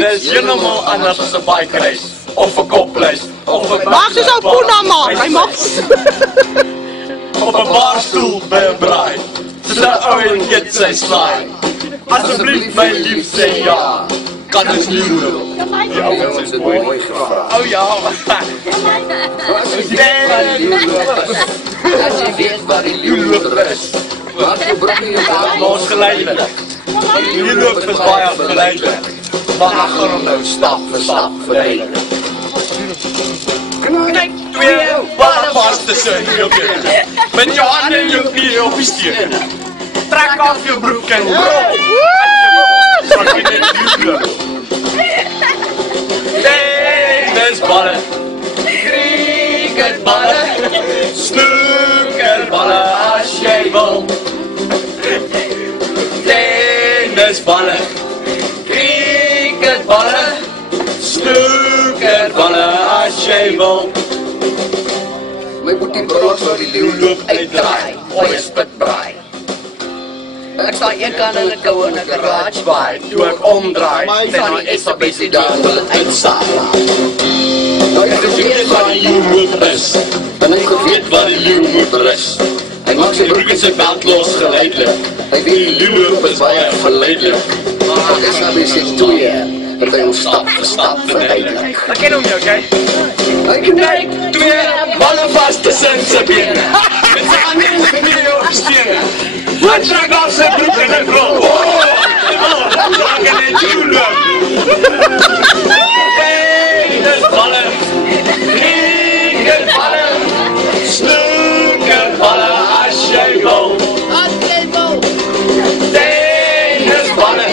is helemaal anders as 'n bike race of 'n koprace of 'n Maak ze zo poena maak, hij mag. op 'n barstoel by 'n braai. Soos 'n ou en kind sy slaai. Asseblief my lief sê ja. Kan ons nie loop? Die ouens is mooi gevra. Oh ja. As jy weet wat die loop is, wat gebruik jy daar? Ons geleidelik. Die loop is baie geleidelik. Maar ek gaan hom nou stap vir stap verduidelik. Knyp 2 baie vas tussen jou bene. Met jou hande en jou knie op die steen. Trek af jou broek en rol. Wat jy net doen. Tennisballe, cricketballe, snookerballe as jy wil. Tennisballe, cricketballe, snookerballe as jy wil. My boetie brood vir die leeu loop uitdraai, oor spit braai. Ek sta een kant in 'n koue in 'n garage Baai, toe ek omdraai, en dan is op die deur wil dit uitsaai. ek het geweet wat die leeu moet is, En ek weet wat die leeu moet rus. hy maak sy broek Broek en sy belt los geleidelik, hy die weet leeu loop is baie verleidelik. dat is nou weer 2 dat hy ons stap vir stap verduidelik. Ek ken hom nie, okay? Hy knyp 2 balle vas tussen sy bene, met sy hande en sy knie op die stene. Wat trek af sy broek en hy rol. Ek kan net doen loop. Tennisballe, cricketballe, snookerballe as jy wil. Tennisballe,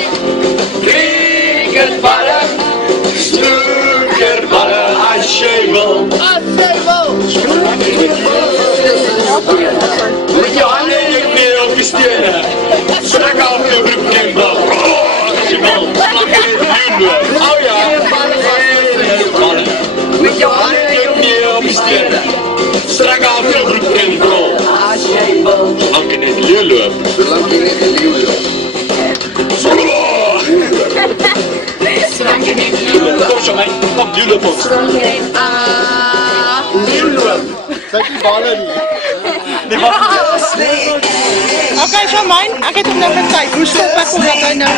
cricketballe, snookerballe as jy wil. Met jou hande en jou knie op die stene. Trek af jou broek en bal. As jy wil, slag jy net doen loop. Oh ja, tennisballe. Met jou hande en jou knie op die stene. Trek af jou broek en bal. as jy wil. Slag jy net leeu loop. Solank jy net die leeu loop. Kom so my, kom leeu loop ons. Leeu loop. Kijk die ballen niet. Die wat Oké, zo mijn. Ik heb hem nog een tijd. Hoe stop ik omdat hij nou...